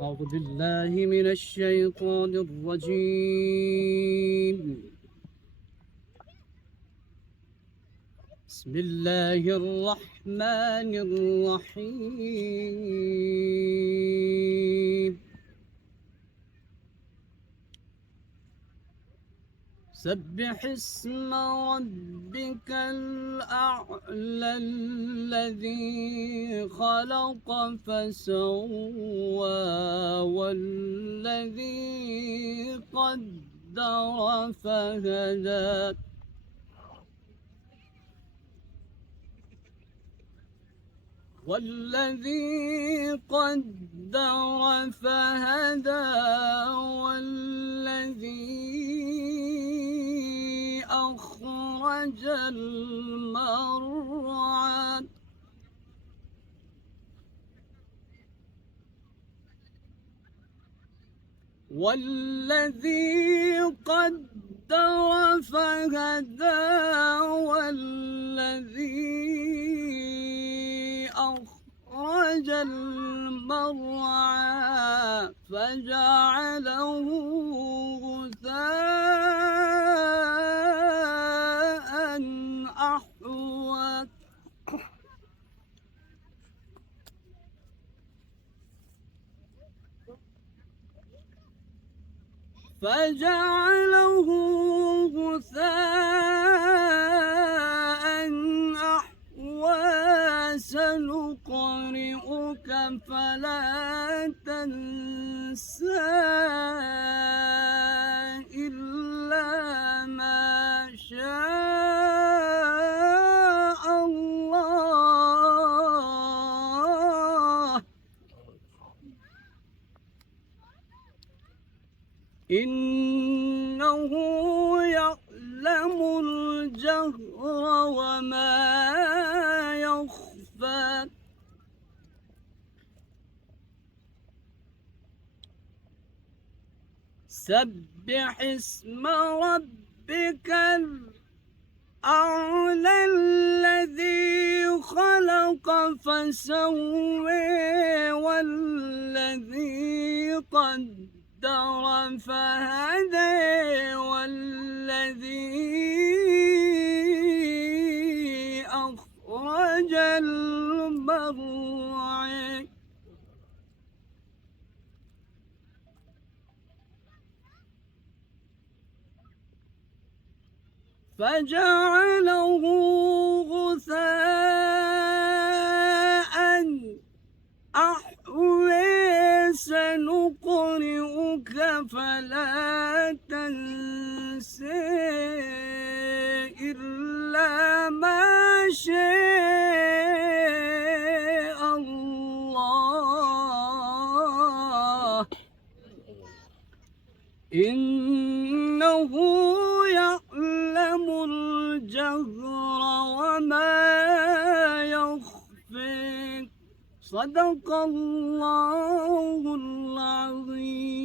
أعوذ بالله من الشيطان الرجيم. بسم الله الرحمن الرحيم. سبح اسم ربك الأعلى الذي خلق فسوى والذي قدر فهدى والذي قدر فهدى والذي أخرج المرعى والذي قدر فهدى والذي أخرج المرعى فجعله غثاء أحوى فجعله غثاء أحوى سنقرئك فلا تنسى إلا ما شاء الله إنه يعلم الجهر وما يخفى سبح اسم ربك الأعلى الذي خلق فسوى والذي قدر فهدى والذي أخرج المرعى فجعله غثاء أحوى سنقرئك فلا تنسى إلا ما شاء الله إنه يعلم الجهر وما يخفى صدق الله العظيم.